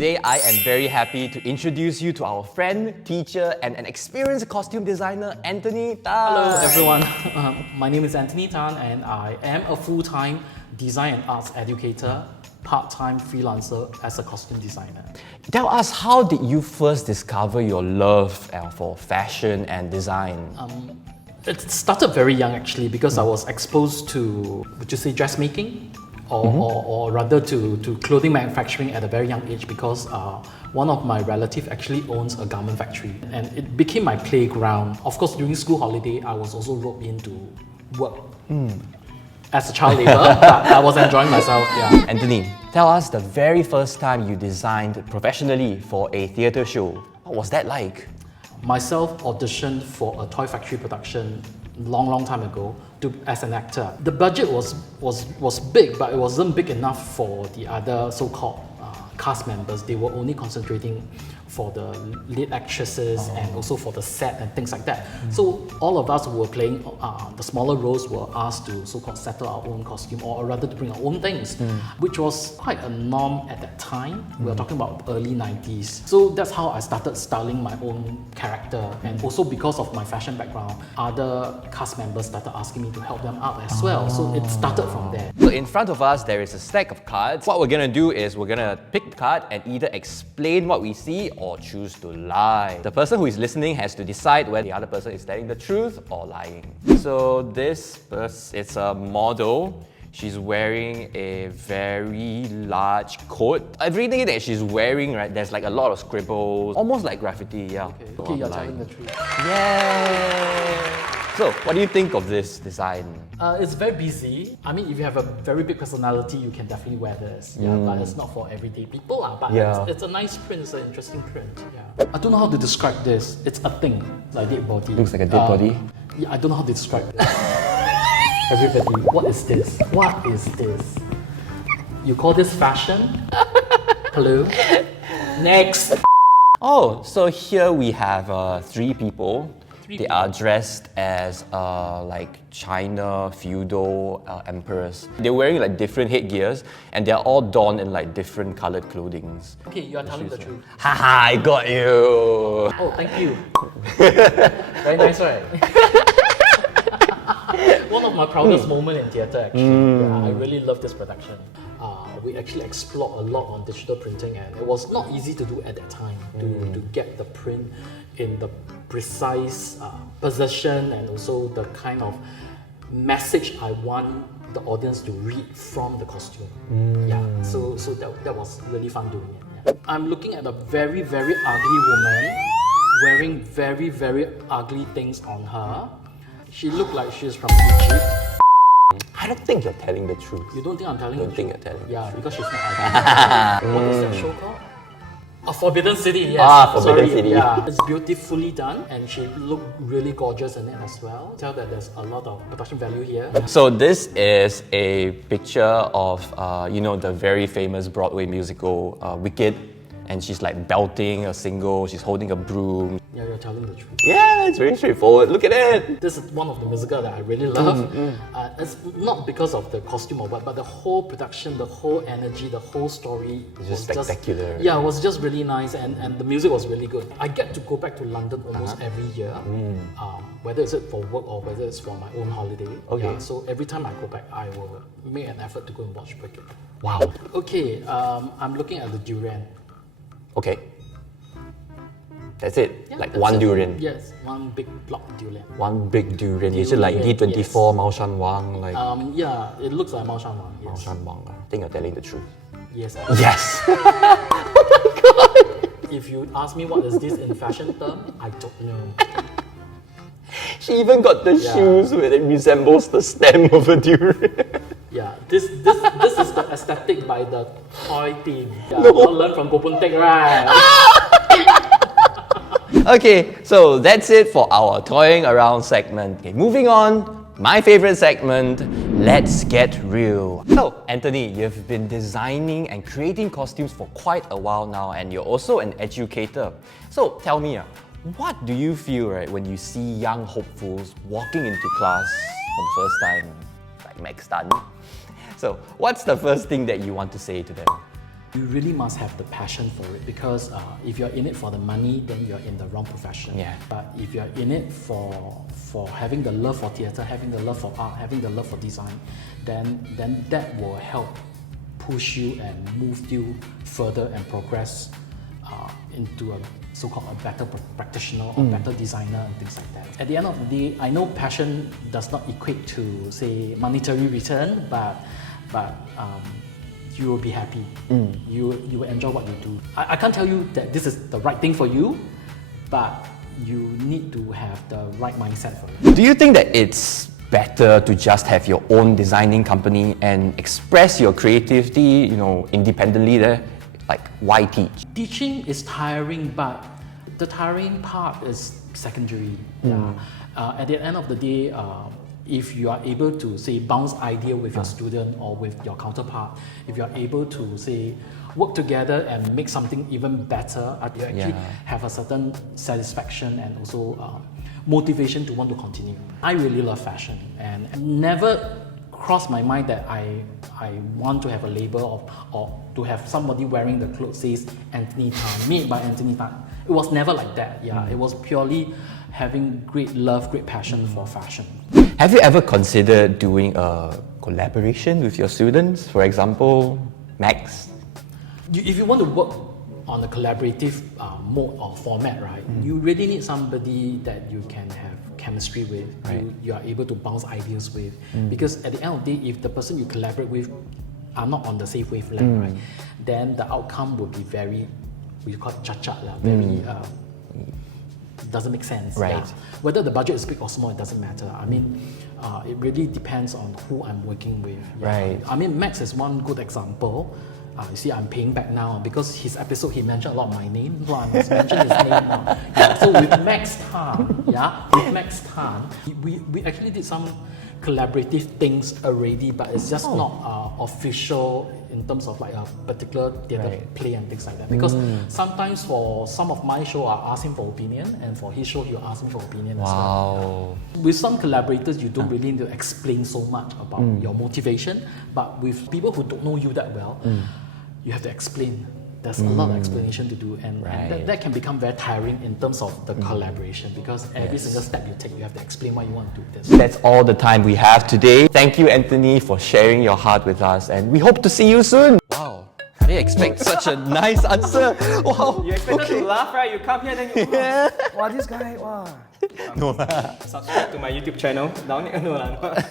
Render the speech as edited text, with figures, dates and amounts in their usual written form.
Today, I am very happy to introduce you to our friend, teacher, and an experienced costume designer, Anthony Tan. Hello everyone, my name is Anthony Tan and I am a full-time Design and Arts Educator, part-time freelancer as a costume designer. Tell us, how did you first discover your love for fashion and design? It started very young actually because I was exposed to, would you say, dressmaking? Or rather to clothing manufacturing at a very young age because one of my relatives actually owns a garment factory and it became my playground. Of course, during school holiday, I was also roped into work as a child labor, but I was enjoying myself, yeah. Anthony, tell us the very first time you designed professionally for a theatre show. What was that like? Myself auditioned for a toy factory production long time ago as an actor. The budget was big, but it wasn't big enough for the other so-called cast members. They were only concentrating for the lead actresses and also for the set and things like that. So all of us who were playing the smaller roles were asked to so-called settle our own costume or rather to bring our own things, which was quite a norm at that time. We were talking about early 90s. So that's how I started styling my own character, and also because of my fashion background, other cast members started asking me to help them out as well. So it started from there. So in front of us, there is a stack of cards. What we're gonna do is we're gonna pick the card and either explain what we see or choose to lie. The person who is listening has to decide whether the other person is telling the truth or lying. So it's a model. She's wearing a very large coat. Everything that she's wearing, right, there's like a lot of scribbles, almost like graffiti, yeah. Okay, you're telling the truth. Yeah. So, what do you think of this design? It's very busy. I mean, if you have a very big personality, you can definitely wear this. Yeah, but it's not for everyday people. But it's a nice print, it's an interesting print. Yeah. I don't know how to describe this. It's a thing, like dead body. Looks like a dead body. Yeah, I don't know how to describe it. Everybody, what is this? What is this? You call this fashion? Hello? Next! Oh, so here we have three people. They are dressed as like China feudal emperors. They're wearing like different headgears and they're all donned in like different colored clothing. Okay, you are telling the truth. Haha, I got you! Oh, thank you. Very nice, right? One of my proudest moments in theatre actually. Yeah, I really love this production. We actually explored a lot on digital printing and it was not easy to do at that time to get the print in the precise position and also the kind of message I want the audience to read from the costume. Yeah, so that was really fun doing it. Yeah. I'm looking at a very ugly woman wearing very ugly things on her. She looked like she's from Egypt. I don't think you're telling the truth. You don't think I'm telling the truth? I don't think you're telling the truth. Because she's not ugly. What is that show called? A Forbidden City, yes. Forbidden City. Yeah. It's beautifully done and she looked really gorgeous in it as well. Tell that there's a lot of production value here. So this is a picture of, you know, the very famous Broadway musical, Wicked. And she's like belting a single, she's holding a broom. Yeah, you're telling the truth. Yeah, it's very straightforward. Look at it! This is one of the musicals that I really love. It's not because of the costume or what, but the whole production, the whole energy, the whole story It's just spectacular. Yeah, it was just really nice and the music was really good. I get to go back to London almost every year, whether it's for work or whether it's for my own holiday. Okay. Yeah, so every time I go back, I will make an effort to go and watch Wicked. Wow. Okay, I'm looking at the durian. Okay. That's it? Yeah, like that's one it. durian? Yes, one big block durian. One big durian. Is it like Durian, D24, Mao Shan Wang? Like Yeah, it looks like Mao Shan Wang. Mao Yes. Shan Wang. I think you're telling the truth. Yes. Yes! If you ask me what is this in fashion term, I don't know. She even got the shoes where it resembles the stem of a durian. Yeah, this is the aesthetic by the toy team. Yeah, no. All learn from Gopuntek, right? Okay, so that's it for our toying around segment. Okay, moving on, my favorite segment, Let's Get Real. So, Anthony, you've been designing and creating costumes for quite a while now, and you're also an educator. So, tell me, what do you feel, right, when you see young hopefuls walking into class for the first time, like Max Tan? So, what's the first thing that you want to say to them? You really must have the passion for it, because if you're in it for the money, then you're in the wrong profession. Yeah. But if you're in it for having the love for theatre, having the love for art, having the love for design, then that will help push you and move you further and progress into a so-called a better practitioner or better designer and things like that. At the end of the day, I know passion does not equate to, say, monetary return, but you will be happy. You will enjoy what you do. I can't tell you that this is the right thing for you, but you need to have the right mindset for it. Do you think that it's better to just have your own designing company and express your creativity, independently there? Like, why teach? Teaching is tiring, but the tiring part is secondary. At the end of the day, if you are able to, say, bounce idea with your student or with your counterpart, if you are able to, say, work together and make something even better, you actually have a certain satisfaction and also motivation to want to continue. I really love fashion, and never crossed my mind that I want to have a label or to have somebody wearing the clothes says Anthony Tan, made by Anthony Tan. It was never like that. It was purely having great love, great passion for fashion. Have you ever considered doing a collaboration with your students? For example, Max? If you want to work on a collaborative mode or format, right, you really need somebody that you can have chemistry with, you are able to bounce ideas with. Because at the end of the day, if the person you collaborate with are not on the same wavelength, right, then the outcome would be very, we call it cha-cha, very doesn't make sense. Right. Whether the budget is big or small, it doesn't matter. I mean, it really depends on who I'm working with. Right. I mean, Max is one good example. You see, I'm paying back now because his episode he mentioned a lot of my name, so I must mention his name now. So with Max Tan, we actually did some collaborative things already, but it's just not official in terms of like a particular theatre play and things like that. Because sometimes for some of my show, I ask him for opinion, and for his show, he'll ask me for opinion as well. With some collaborators, you don't really need to explain so much about your motivation, but with people who don't know you that well, you have to explain. There's a lot of explanation to do, and that can become very tiring in terms of the collaboration, because every single step you take, you have to explain why you want to do this. That's all the time we have today. Thank you, Anthony, for sharing your heart with us, and we hope to see you soon. Wow, I didn't expect such a nice answer. Wow. You expected to laugh, right? You come here, then you wow, this guy, wow. No. Subscribe to my YouTube channel. No lah.